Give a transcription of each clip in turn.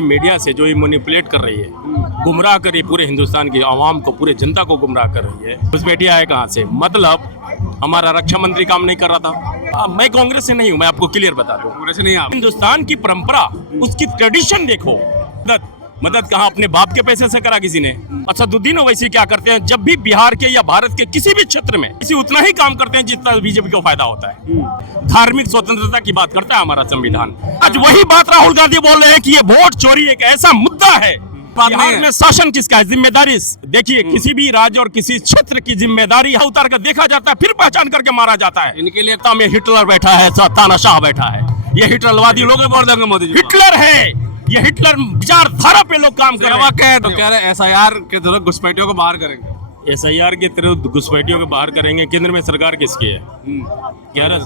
Media से जो ये मैनिपुलेट कर रही है, गुमराह कर रही है पूरे हिंदुस्तान की आवाम को, पूरे जनता को गुमराह कर रही है। घुसपैठिया है कहाँ से? मतलब हमारा रक्षा मंत्री काम नहीं कर रहा था। मैं कांग्रेस से नहीं हूँ, मैं आपको क्लियर बता दूं। कांग्रेस से नहीं आप? हिंदुस्तान की परंपरा, उसकी ट्रेडिशन देखो। मदद कहाँ अपने बाप के पैसे से करा किसी ने? असदुद्दीन ओवैसी क्या करते हैं, जब भी बिहार के या भारत के किसी भी क्षेत्र में किसी उतना ही काम करते हैं जितना बीजेपी को फायदा होता है। धार्मिक स्वतंत्रता की बात करता है हमारा संविधान। आज वही बात राहुल गांधी बोल रहे हैं कि ये वोट चोरी एक ऐसा मुद्दा है। बिहार में शासन किसका है? जिम्मेदारी देखिए, किसी भी राज्य और किसी क्षेत्र की जिम्मेदारी उतार कर देखा जाता है, फिर पहचान करके मारा जाता है। इनके लिए में हिटलर बैठा है, तानाशाह बैठा है, ये हिटलरवादी लोग मोदी जी हिटलर है। ये हिटलर विचारधारा पे लोग काम कर रहे हैं। तो कह रहे एसआईआर के जरूरत घुसपैठियों को बाहर करेंगे। एसआईआर के तरह घुसपैठियों को बाहर करेंगे। केंद्र में सरकार किसकी है? 11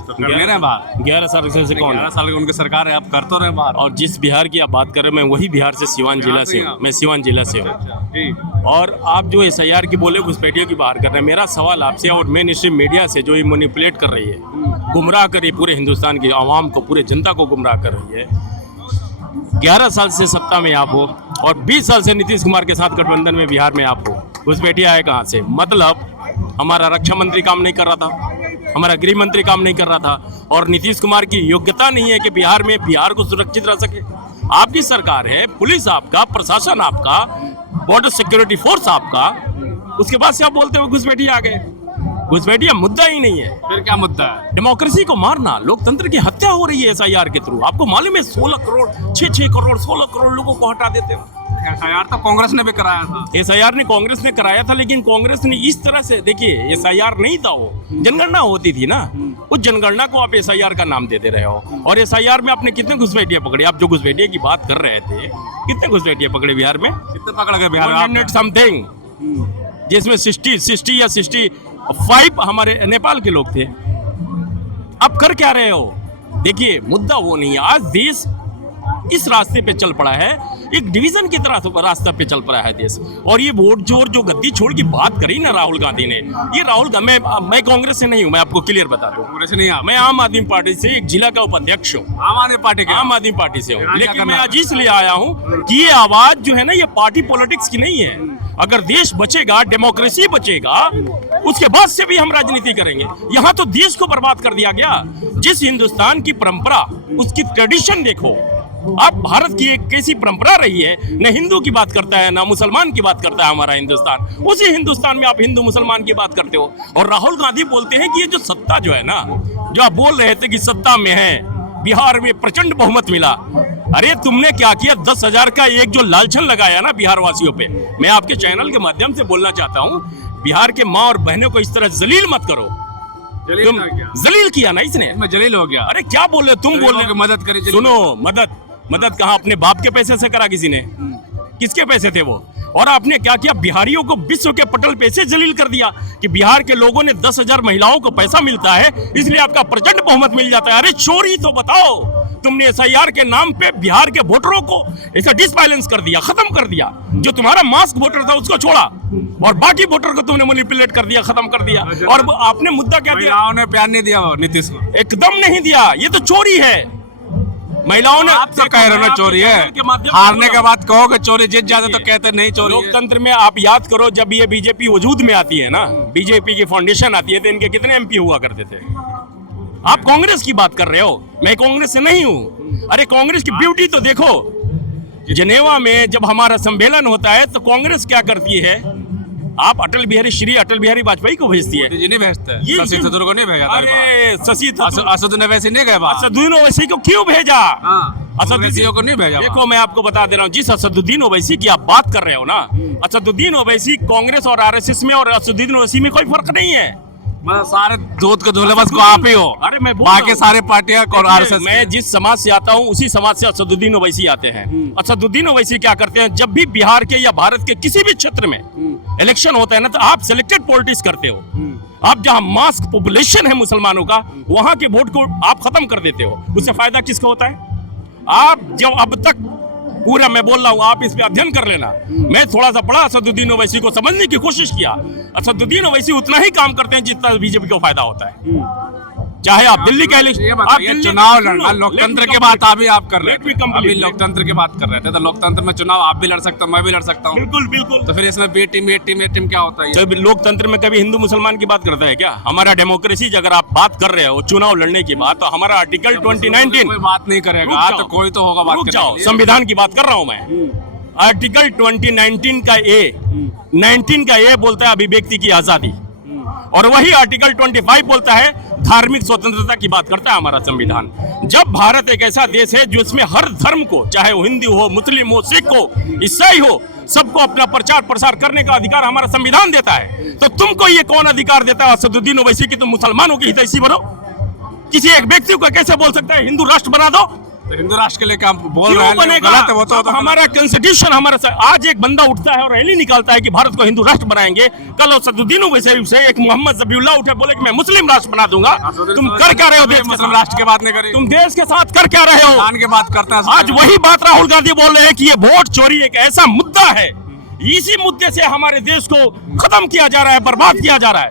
साल से कौन? 11 साल की उनकी सरकार है, आप कर तो रहे बाहर। और जिस बिहार की आप बात कर रहे हैं, मैं वही बिहार से सिवान जिला से हूँ। मैं सिवान जिला से हूँ। और आप जो एसआईआर की बोले घुसपैठियों की बाहर कर रहे हैं, मेरा सवाल आपसे और मेन स्ट्रीम मीडिया से जो ये मैनिपुलेट कर रही है, गुमराह कर रही है पूरे हिंदुस्तान की आवाम को, पूरे जनता को गुमराह कर रही है। 11 साल से सत्ता में आप हो और 20 साल से नीतीश कुमार के साथ गठबंधन में बिहार में आप हो। घुसपैठिया है कहाँ से? मतलब हमारा रक्षा मंत्री काम नहीं कर रहा था, हमारा गृह मंत्री काम नहीं कर रहा था, और नीतीश कुमार की योग्यता नहीं है कि बिहार को सुरक्षित रह सके। आपकी सरकार है, पुलिस आपका, प्रशासन आपका, बॉर्डर सिक्योरिटी फोर्स आपका, उसके बाद से आप बोलते हो घुसपैठिया आ गए। घुसपैठिया मुद्दा ही नहीं है। फिर क्या मुद्दा है? डेमोक्रेसी को मारना, लोकतंत्र की हत्या हो रही है एसआईआर के थ्रू। आपको मालूम है 16 करोड़ 16 करोड़ लोगों को हटा देते हो। एसआईआर तो कांग्रेस ने भी कराया था। एसआईआर ने कांग्रेस ने कराया था, लेकिन कांग्रेस ने इस तरह से, देखिए एसआईआर नहीं था, वो जनगणना होती थी ना। उस जनगणना को आप एसआईआर का नाम देते रहे हो। और एसआईआर में आपने कितने घुसपैठिया पकड़े? आप जो घुसपैठिया की बात कर रहे थे, कितने घुसपैठिया पकड़े बिहार में? कितने पकड़ गए बिहार में? समथिंग, जिसमें 60 या 65 हमारे नेपाल के लोग थे। अब कर क्या रहे हो? देखिए, मुद्दा वो नहीं है। आज देश इस रास्ते पे चल पड़ा है, एक डिवीजन की तरह रास्ता पे चल पड़ा है देश। और ये वोट चोर जो गद्दी छोड़ की बात करी ना राहुल गांधी ने, ये मैं कांग्रेस से नहीं हूँ, मैं आपको क्लियर बता दूं। कांग्रेस से नहीं आप? मैं आम आदमी पार्टी से एक जिला का उपाध्यक्ष हूँ। आम आदमी पार्टी के? आम आदमी पार्टी से हूँ, लेकिन मैं आज इसलिए आया हूँ कि ये आवाज जो है ना, ये पार्टी पॉलिटिक्स की नहीं है। अगर देश बचेगा, डेमोक्रेसी बचेगा, उसके बाद से भी हम राजनीति करेंगे। यहाँ तो देश को बर्बाद कर दिया गया। जिस हिंदुस्तान की परंपरा, उसकी ट्रेडिशन देखो। आप भारत की एक कैसी परंपरा रही है, न हिंदू की बात करता है ना मुसलमान की बात करता है हमारा हिंदुस्तान। उसी हिंदुस्तान में आप हिंदू मुसलमान की बात करते हो। और राहुल गांधी बोलते हैं कि ये जो सत्ता जो है ना, जो आप बोल रहे थे कि सत्ता में है, बिहार में प्रचंड बहुमत मिला। अरे तुमने क्या किया? 10,000 का एक जो लालछन लगाया ना बिहार वासियों पे, मैं आपके चैनल के माध्यम से बोलना चाहता हूँ, बिहार के माँ और बहनों को इस तरह जलील मत करो। तुम जलील किया ना इसने। मैं जलील हो गया? अरे क्या बोल रहे तुम? बोल रहे मदद करी। सुनो, मदद कहाँ अपने बाप के पैसे से करा किसी ने? किसके पैसे थे वो? और आपने क्या किया? बिहारियों को विश्व के पटल पे से जलील कर दिया कि बिहार के लोगों ने 10,000 महिलाओं को पैसा मिलता है, इसलिए आपका प्रचंड बहुमत मिल जाता है। अरे चोरी तो बताओ, तुमने एसआईआर के नाम पे बिहार के वोटरों को ऐसा डिसबैलेंस कर दिया, खत्म कर दिया। जो तुम्हारा मास्क वोटर था उसको छोड़ा और बाकी वोटर को तुमने मैनिपुलेट कर दिया, खत्म कर दिया। और आपने मुद्दा क्या दिया? महिलाओं ने प्यार नहीं दिया नीतीश को? एकदम नहीं दिया। ये तो चोरी है। महिलाओं ने, आप तो कह रहे हो ना चोरी है, हारने के बाद कहोगे चोरी, जीत जाते तो कहते नहीं चोरी। लोकतंत्र में आप याद करो, जब ये बीजेपी वजूद में आती है ना, बीजेपी की फाउंडेशन आती है, तो इनके कितने एमपी हुआ करते थे? आप कांग्रेस की बात कर रहे हो, मैं कांग्रेस से नहीं हूँ। अरे कांग्रेस की ब्यूटी तो देखो, जनेवा में जब हमारा सम्मेलन होता है तो कांग्रेस क्या करती है? आप अटल बिहारी वाजपेयी को भेजती है। जी नहीं भेजते? शशि थरूर को नहीं भेजा? अरे असदुद्दीन ओवैसी नहीं गए? असदुद्दीन ओवैसी को क्यों भेजा? असदुद्दीन को नहीं भेजा? देखो, मैं आपको बता दे रहा हूँ, जिस असदुद्दीन ओवैसी की आप बात कर रहे हो ना, असदुद्दीन ओवैसी कांग्रेस और आरएसएस में और असदुद्दीन ओवैसी में कोई फर्क नहीं है। मतलब सारे दूध के धोले बस को आप ही हो? अरे मैं बाकी सारे पार्टियां और आरएसएस। मैं जिस समाज से आता हूँ उसी समाज से असदुद्दीन ओवैसी आते हैं। असदुद्दीन ओवैसी क्या करते हैं, जब भी बिहार के या भारत के किसी भी क्षेत्र में इलेक्शन होता है ना, तो आप सिलेक्टेड पॉलिटिक्स करते हो। आप जहाँ मास्क पॉपुलेशन है मुसलमानों का, वहां के वोट को आप खत्म कर देते हो। उससे फायदा किसको होता है? आप जो अब तक पूरा, मैं बोल रहा हूँ, आप इस पे अध्ययन कर लेना। मैं थोड़ा सा पढ़ा, असदुद्दीन ओवैसी को समझने की कोशिश किया। असदुद्दीन ओवैसी उतना ही काम करते हैं जितना बीजेपी को फायदा होता है। चाहे आप दिल्ली का ये इलेक्शन, बताइए, चुनाव लड़ना लोकतंत्र की बात अभी आप कर रहे थे, अभी लोकतंत्र की बात कर रहे थे, तो लोकतंत्र में चुनाव आप भी लड़ सकते हो, मैं भी लड़ सकता हूँ। बिल्कुल बिल्कुल। तो फिर इसमें बी टीम, ए टीम, ए टीम क्या होता है? जब लोकतंत्र में कभी हिंदू मुसलमान की बात करता है क्या? हमारा डेमोक्रेसी अगर आप बात कर रहे हो चुनाव लड़ने की बात, तो हमारा आर्टिकल 2019, कोई बात नहीं करेगा तो कोई तो होगा बात रुक करने जाओ, के लिए। संविधान की बात कर रहा हूं मैं। आर्टिकल 2019 का ए 19 का ए बोलता है अभिव्यक्ति की आजादी, और वही आर्टिकल 25 बोलता है धार्मिक स्वतंत्रता की बात करता है हमारा संविधान। जब भारत एक ऐसा देश है जिसमें हर धर्म को, चाहे वो हिंदू हो, मुस्लिम हो, सिख हो, ईसाई हो, सबको अपना प्रचार प्रसार करने का अधिकार हमारा संविधान देता है, तो तुमको ये कौन अधिकार देता है असदुद्दीन ओवैसी की तुम मुसलमानों की हितैषी बनो? किसी एक व्यक्ति को कैसे बोल सकता है हिंदू राष्ट्र बना दो? तो हिंदू राष्ट्र के लिए काम बोल रहे क्यों हैं, बनेगा? गलत है वो तो हमारा कॉन्स्टिट्यूशन आज एक बंदा उठता है और रैली निकालता है कि भारत को हिंदू राष्ट्र बनाएंगे, कल असदुद्दीन ओवैसी से एक मोहम्मद जबीउल्लाह उठे बोले कि मैं मुस्लिम राष्ट्र बना दूंगा। तुम कर क्या रहे हो? देश के मुस्लिम साथ राष्ट्र की बात नहीं करी, तुम देश के साथ कर क्या रहे हो? संविधान की बात करते हैं। आज वही बात राहुल गांधी बोल रहे हैं कि ये वोट चोरी एक ऐसा मुद्दा है, इसी मुद्दे से हमारे देश को खत्म किया जा रहा है, बर्बाद किया जा रहा है।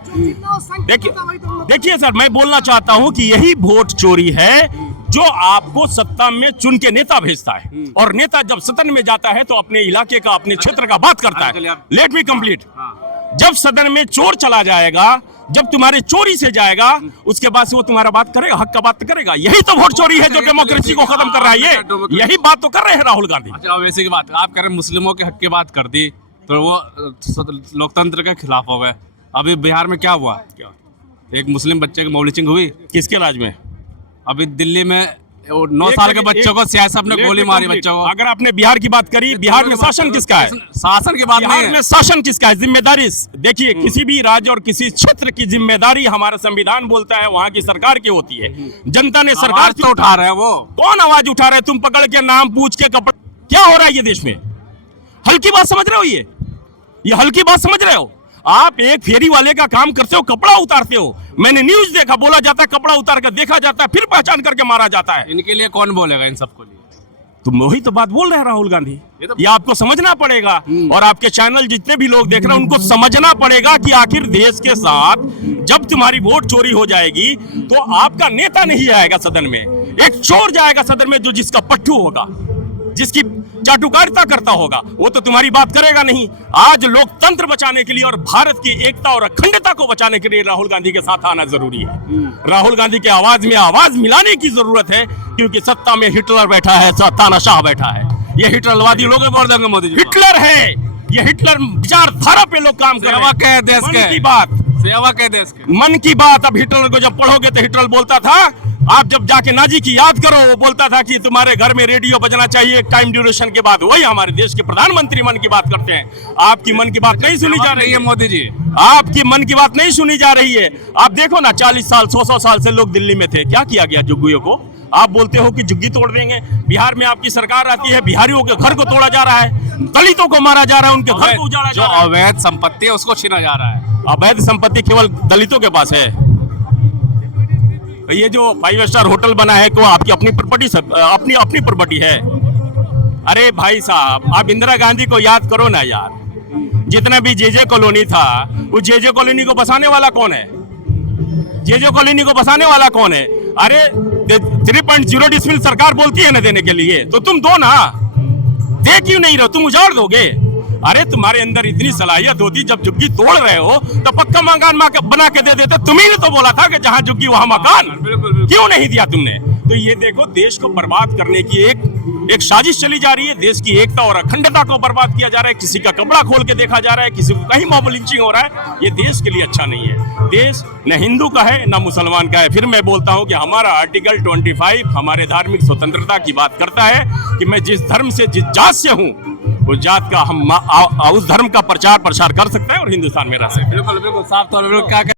देखिए सर, मैं बोलना चाहता हूं कि यही वोट चोरी है जो आपको सत्ता में चुन के नेता भेजता है, और नेता जब सदन में जाता है तो अपने इलाके का, अपने क्षेत्र का बात करता है। Let me complete. जब सदन में चोर चला जाएगा, जब तुम्हारे चोरी से जाएगा, उसके बाद से वो तुम्हारा बात करेगा, हक का बात करेगा। यही तो वोट चोरी है जो डेमोक्रेसी को खत्म कर रहा है। ये यही बात तो कर रहे हैं राहुल गांधी। अच्छा, वैसे की बात आप कह रहे हैं मुस्लिमों के हक की बात कर दी तो वो लोकतंत्र के खिलाफ हो गए। अभी बिहार में क्या हुआ? एक मुस्लिम बच्चे की मौलिचिंग हुई। किसके राज में? अभी दिल्ली में 9 साल के बच्चों को सियासत ने गोली मारी बच्चों को। अगर आपने बिहार की बात करी, बिहार में शासन किसका है? शासन की बात नहीं बिहार है, में शासन किसका है? जिम्मेदारी देखिए, किसी भी राज्य और किसी क्षेत्र की जिम्मेदारी हमारा संविधान बोलता है वहाँ की सरकार की होती है। जनता ने सरकार तो उठा रहे हैं वो। कौन आवाज उठा रहे हैं? तुम पकड़ के नाम पूछ के कपड़ा, क्या हो रहा है ये देश में? हल्की बात समझ रहे हो? ये हल्की बात समझ रहे हो? आप एक फेरी वाले का काम करते हो, कपड़ा उतारते हो। मैंने न्यूज देखा, बोला जाता है कपड़ा उतार कर देखा जाता है, फिर पहचान करके मारा जाता है। इनके लिए कौन बोलेगा? इन सबको लिए तुम वही तो बात बोल रहे हैं राहुल गांधी। ये आपको समझना पड़ेगा, और आपके चैनल जितने भी लोग देख रहे हैं उनको समझना पड़ेगा कि आखिर देश के साथ जब तुम्हारी वोट चोरी हो जाएगी तो आपका नेता नहीं आएगा सदन में, एक चोर जाएगा सदन में जो जिसका पट्टू होगा, जिसकी चाटुकारिता करता होगा, वो तो तुम्हारी बात करेगा नहीं। आज लोकतंत्र बचाने के लिए और भारत की एकता और अखंडता को बचाने के लिए राहुल गांधी के साथ आना जरूरी है। राहुल गांधी के आवाज में आवाज मिलाने की जरूरत है, क्योंकि सत्ता में हिटलर बैठा है, तानाशाह बैठा है। ये हिटलरवादी लोग बोल देंगे मोदी जी हिटलर है। ये हिटलर विचारधारा पे लोग काम कर रहे हैं। देश मन के की बात, सेवा के देश के मन की बात। अब हिटलर को जब पढ़ोगे तो हिटलर बोलता था, आप जब जाके नाजी की याद करो, वो बोलता था कि तुम्हारे घर में रेडियो बजना चाहिए एक टाइम ड्यूरेशन के बाद। वही हमारे देश के प्रधानमंत्री मन की बात करते हैं। आपकी मन की बात नहीं सुनी जा रही है मोदी जी, आपकी मन की बात नहीं सुनी जा रही है। आप देखो ना, 40 साल 100 साल से लोग दिल्ली में थे, क्या किया गया झुग्गियों को? आप बोलते हो कि झुग्गी तोड़ देंगे। बिहार में आपकी सरकार आती है, बिहारियों के घर को तोड़ा जा रहा है, दलितों को मारा जा रहा है, उनके घर को उजाड़ा जा रहा है। अवैध संपत्ति है उसको छीना जा रहा है। अवैध संपत्ति केवल दलितों के पास है। ये जो 5 स्टार होटल बना है को आपकी अपनी प्रॉपर्टी, अपनी प्रॉपर्टी है। अरे भाई साहब, आप इंदिरा गांधी को याद करो ना यार। जितना भी जेजे कॉलोनी था, उस जेजे कॉलोनी को बसाने वाला कौन है? जेजे कॉलोनी को बसाने वाला कौन है? अरे 3.0 डिसमिल सरकार बोलती है ना देने के लिए, तो तुम दो ना। दे क्यों नहीं रहो? तुम उजाड़ दोगे? अरे तुम्हारे अंदर इतनी सलाहियत होती, जब झुग्गी तोड़ रहे हो तो पक्का मकान बना के दे देते। तुम्ही ने तो बोला था कि जहां झुग्गी वहां मकान, क्यों नहीं दिया तुमने? तो ये देखो, देश को बर्बाद करने की एक साजिश चली जा रही है। देश की एकता और अखंडता को बर्बाद किया जा रहा है। किसी का कपड़ा खोल के देखा जा रहा है, किसी को कहीं मॉब लिंचिंग हो रहा है। ये देश के लिए अच्छा नहीं है। देश न हिंदू का है न मुसलमान का है। फिर मैं बोलता हूँ कि हमारा आर्टिकल 25 हमारे धार्मिक स्वतंत्रता की बात करता है कि मैं जिस धर्म से, जिस जात से हूँ, उस जात का हम उस धर्म का प्रचार प्रसार कर सकते हैं और हिंदुस्तान में रह सकते हैं। बिल्कुल बिल्कुल साफ तौर पर क्या